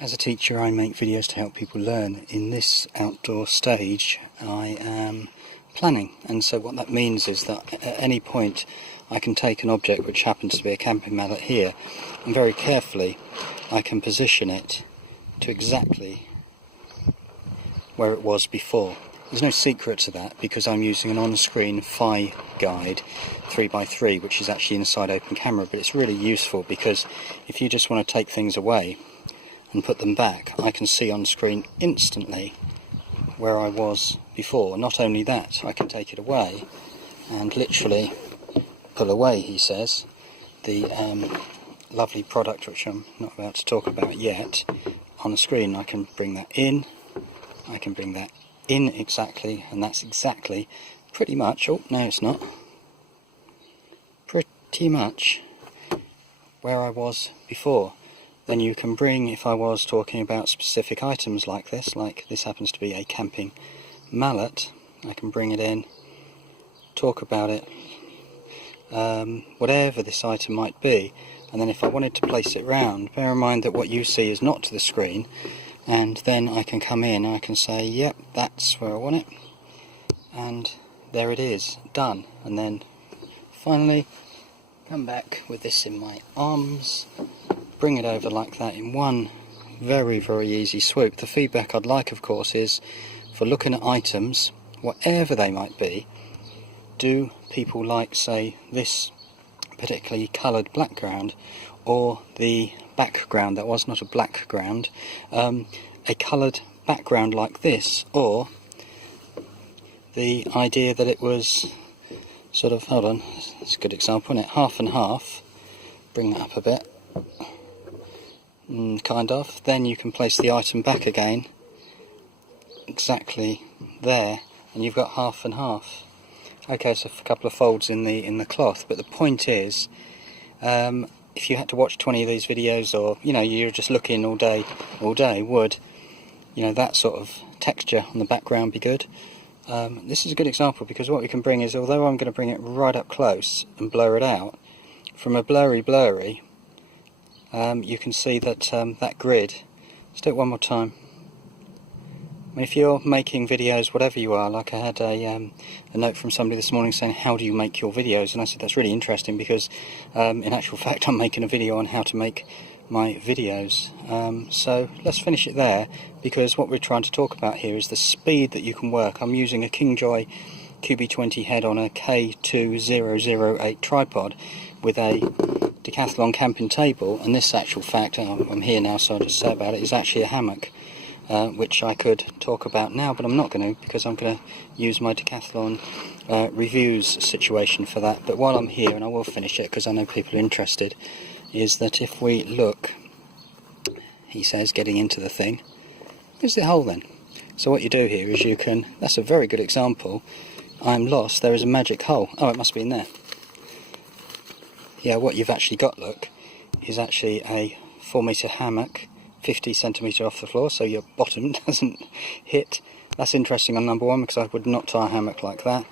As a teacher, I make videos to help people learn. In this outdoor stage, I am planning, and so what that means is that at any point I can take an object which happens to be a camping mallet here, and very carefully I can position it to exactly where it was before. There's no secret to that because I'm using an on-screen Phi guide 3x3, which is actually inside open camera, but it's really useful because if you just want to take things away and put them back, I can see on screen instantly where I was before. Not only that, I can take it away and literally pull away, he says, the lovely product which I'm not about to talk about yet on the screen. I can bring that in, I can bring that in exactly, and that's exactly pretty much, oh no it's not, pretty much where I was before. Then you can bring, if I was talking about specific items like this happens to be a camping mallet, I can bring it in, talk about it, whatever this item might be, and then if I wanted to place it round, bear in mind that what you see is not to the screen, and then I can come in and I can say, yep, that's where I want it, and there it is, done. And then finally come back with this in my arms, bring it over like that in one very easy swoop. The feedback I'd like, of course, is for looking at items, whatever they might be, do people like, say, this particularly coloured background, or the background that was not a black ground, a coloured background like this, or the idea that it was sort of, hold on, it's a good example, isn't it? Half and half, bring that up a bit, kind of, then you can place the item back again exactly there, and you've got half and half. Okay, so a couple of folds in the cloth, but the point is, if you had to watch 20 of these videos, or you're just looking all day, would that sort of texture on the background be good? This is a good example because what we can bring is, although I'm going to bring it right up close and blur it out, from a blurry, you can see that that grid. Let's do it one more time. If you're making videos, whatever you are, like I had a note from somebody this morning saying, how do you make your videos? And I said, that's really interesting because in actual fact I'm making a video on how to make my videos. So let's finish it there, because what we're trying to talk about here is the speed that you can work. I'm using a KingJoy QB20 head on a K2008 tripod with a Decathlon camping table, and this actual fact, I'm here now so I'll just say about it, is actually a hammock. Which I could talk about now, but I'm not going to, because I'm going to use my Decathlon reviews situation for that. But while I'm here, and I will finish it because I know people are interested, is that if we look, he says, getting into the thing, where's the hole then? So what you do here is you can, that's a very good example, I'm lost, there is a magic hole. Oh, it must be in there. Yeah, what you've actually got, look, is actually a 4-metre hammock, 50 centimetre off the floor, so your bottom doesn't hit. That's interesting on number one, because I would not tie a hammock like that,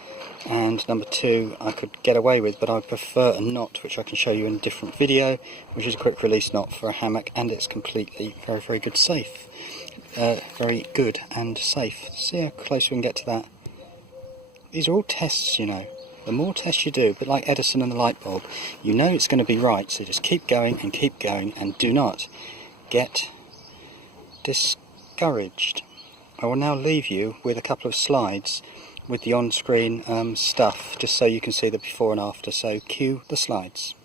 and number two I could get away with, but I prefer a knot, which I can show you in a different video, which is a quick release knot for a hammock, and it's completely very good safe. Very good and safe. See how close we can get to that. These are all tests, the more tests you do, but like Edison and the light bulb, it's going to be right, so just keep going, and do not get discouraged. I will now leave you with a couple of slides with the on-screen stuff, just so you can see the before and after, so cue the slides.